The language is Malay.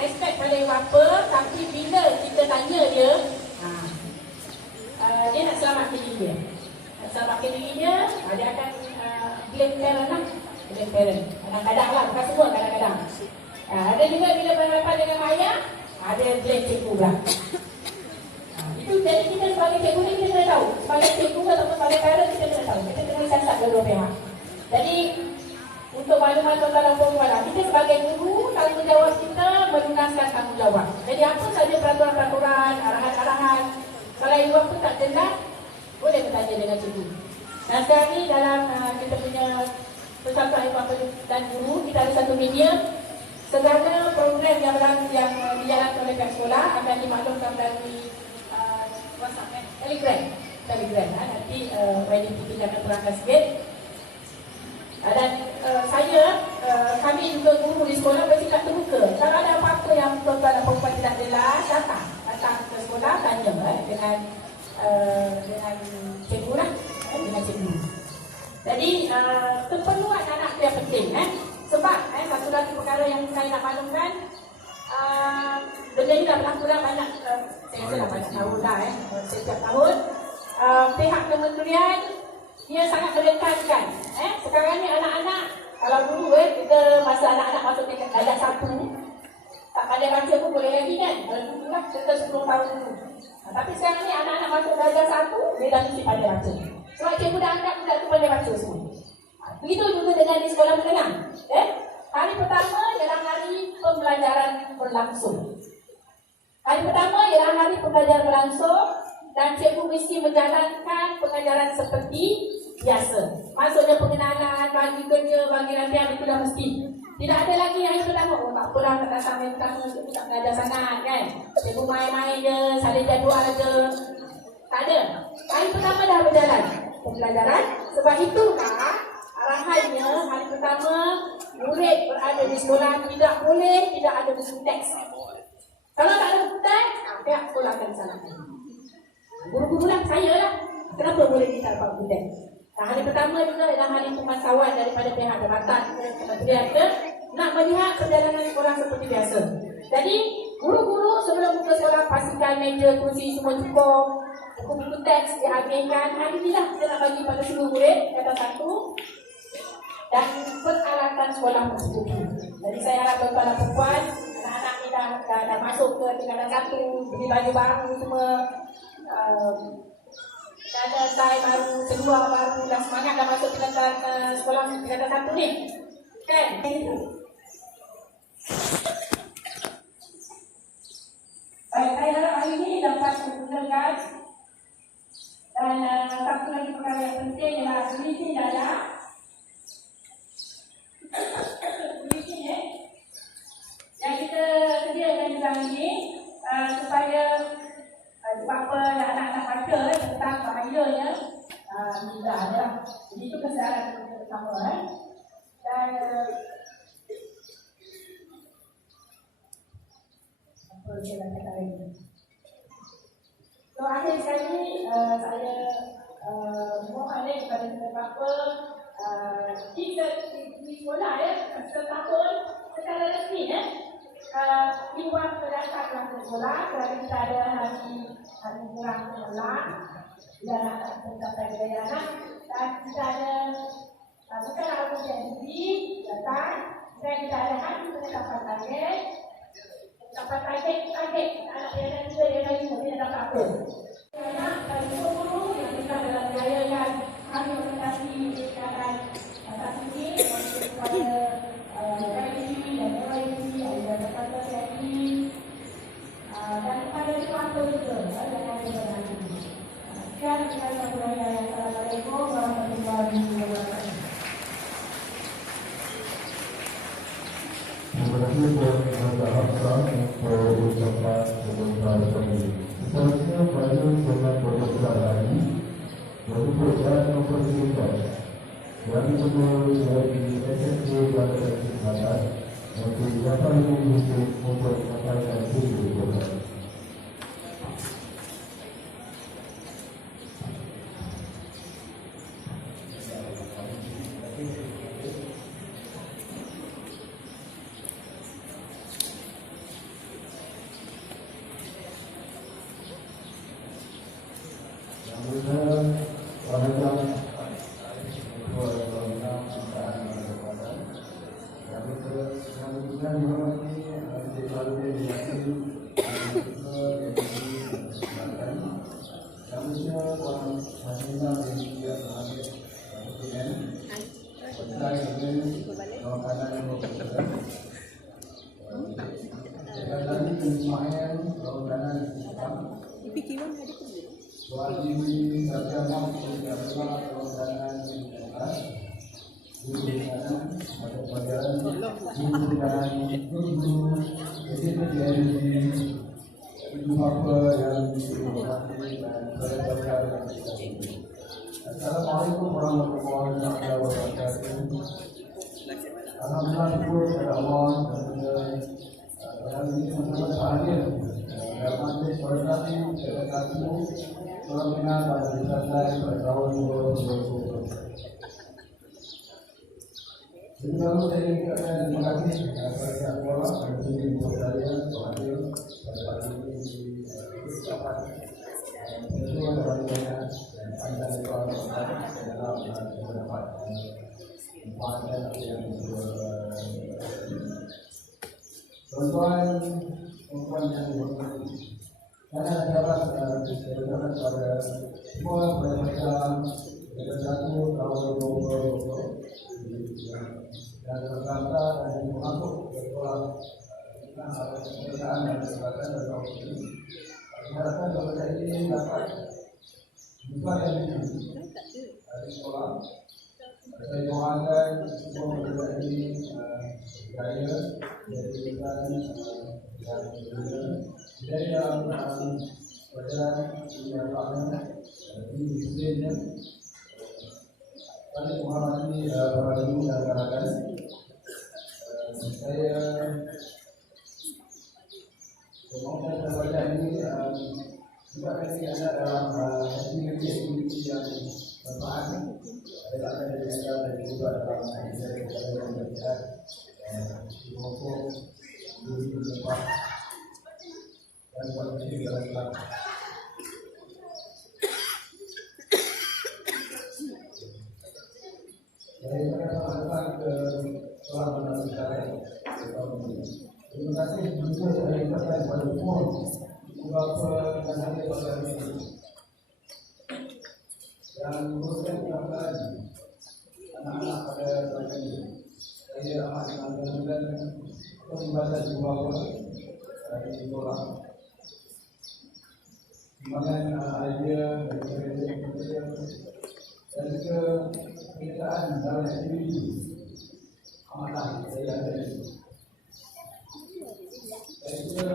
respect pada ibu bapa, tapi bila kita tanya dia, dia nak selamatkan diri dia. Nak selamatkan diri dia, dia akan blame parent lah. Blame parent. Kadang-kadang lah, bukan semua, kadang-kadang. Ada juga bila berhadapan dengan ayah, ada blame cikgu pula. Itu jadi kita sebagai cikgu ni kita kena tahu. Sebagai cikgu ataupun sebagai parent kita kena tahu. Kita kena siasat dua-dua pihak. Jadi untuk maklumat tuan-tuan dan puan-puan, kita sebagai guru, tanggungjawab kita melunaskan tanggungjawab. Jadi apa saja peraturan-peraturan, arahan-arahan, kalau ibu bapa tak jelas, boleh bertanya dengan cikgu. Dan sekarang ni dalam kita punya persatuan ibu bapa dan guru, kita ada satu media. Segala program yang dijalankan oleh pihak sekolah akan dimaklumkan melalui WhatsApp, Telegram. Nanti YDTP akan terangkan sikit. Dan kami juga guru di sekolah bersikap terbuka. Kalau ada apa-apa yang tuan-tuan dan puan-puan tidak jelas, datang ke sekolah, tanya dengan cikgu lah, dengan cikgu. Jadi keperluan anak itu yang penting. Sebab satu lagi perkara yang saya nak maklumkan, benda ini dah berlaku dah banyak, saya rasa dah banyak tahun dah, setiap tahun pihak kementerian dia sangat menekankan. Sekarang ni anak-anak, kalau dulu kita masa anak-anak masuk tingkat darjah 1, tak pandai baca pun boleh lagi kan. Kalau dulu lah, kita 10 tahun dulu. Tapi sekarang ni anak-anak masuk darjah 1, dia dah mesti pandai baca. Sebab cikgu dah anggap budak tu pandai baca semua. Begitu juga dengan di sekolah menengah. Hari pertama ialah hari pembelajaran berlangsung. Hari pertama ialah hari pembelajaran berlangsung dan cikgu mesti menjalankan pengajaran seperti biasa. Maksudnya pengenalan, bagi kerja, bagi latihan, itu dah mesti. Tidak ada lagi hari pertama, tak apalah, tak datang hari pertama, cikgu tak mengajar sangat kan. Cikgu main-main je, salin jadual je. Tak ada. Hari pertama dah berjalan pembelajaran. Sebab itulah arahannya hari pertama murid berada di sekolah tidak boleh tidak ada buku teks. Kalau tak ada buku teks, pihak sekolah akan disalahkan. Guru-guru lah, saya lah. Kenapa boleh kita dapat buku teks? Hari pertama juga adalah hari pemantauan daripada pihak jabatan kementerian kita nak melihat perjalanan sekolah seperti biasa. Jadi guru-guru sebelum buka sekolah pastikan meja, kursi semua cukup, buku-buku teks dihabiskan. Hari ini lah kita nak bagi pada seluruh murid kata satu. Dan peralatan sekolah mencukupi. Jadi saya harap tuan-tuan dan puan, anak-anak ni dah masuk ke tingkatan 1, beli baju baru semua, dah ada style baru, seluar baru, dah semangat dah masuk tingkatan sekolah tingkatan 1 ni. Kan? Baik, saya harap hari ini dapat menggunakan. Dan satu lagi perkara yang penting ialah teliti daya. Yang kita sediakan juga ini supaya bapa dan anak-anak baca tentang bahayanya tidak ada. Jadi itu kesalahan kita bersama. Dan apa saya nak kata lagi? So akhir sekali saya mohon kepada bapa kita di sekolah setahun secara resmi ibu bapa datang ke sekolah kerana kita ada hari kurang sekolah dan anak mencapai gaya anak dan kita ada bukan harus jadi datang dan kita ada hari penetapan target anak yang ada juga dia lagi mungkin ada apa anak dan guru yang kita dalam jayakan kami mengatasi keadaan saat ini kepada KIC dan KIC dan kepada TNI dan kepada keluarga juga yang ada dalam ini. Sekian terima kasih. Assalamualaikum warahmatullahi wabarakatuh. Terima kasih kepada Hamzah untuk ucapan komentar tadi. Seterusnya pada segmen proposal lagi. Bagi perusahaan mempersiapkan dari semua dari SMK Pelanggan Kesihatan untuk dapat mengusul untuk mengatakan hasil program. dihormati Encik Fahrudin Yassin yang bersama Puan Hasina binti Ahmad PN Menteri Makanan dan Makanan Sekretari Ismail Makanan Islam Tuan Dini Satya Mahmud Makanan Makanan Guru Makanan Mata Pelajaran Guru Makanan Guru Ibu bapa yang dihormati dan saudara-saudara yang dikasihi. Assalamualaikum warahmatullahi wabarakatuh. Alhamdulillah syukur kepada Allah kerana ini teman-teman hadir dalam majlis berkati kepada Surah Mina dan disertai pada tahun 2020. Jadi lalu saya ingin terima kasih kepada Allah dan ibu saya hadir pada pagi ini di ucapan tentu ada banyak dan panjang doa dalam mendapat manfaat yang tuan-tuan yang dihormati. Saya dapat berterima kepada semua peserta satu tahun 2020 dan terkata dan masuk ke sekolah pekerjaan dan kesehatan dan tahun ini. Diharapkan kepada ini dapat buka yang ini dari sekolah. Saya doakan semua pekerja ini berjaya diberikan dan dari dalam pelajaran yang lama ini bisnisnya. Kami menghormati para ibu dan rakan. Saya semoga terbaca ini juga ini ada dalam aktiviti yang bermanfaat. Ada dari saya dan juga dalam aktiviti yang bermanfaat. Semoga diri bermanfaat dan kondisi bermanfaat. Saya akan datang ke selama saya. Terima kasih juga saya ucapkan kepada semua beberapa dan hadir pada hari ini. Dan teruskan ucapkan anak-anak pada hari ini. Saya amat mengamalkan peribadatan beberapa dari sekolah. Di mana idea dan juga penyertaan dalam aktiviti amatlah saya ada. Dan juga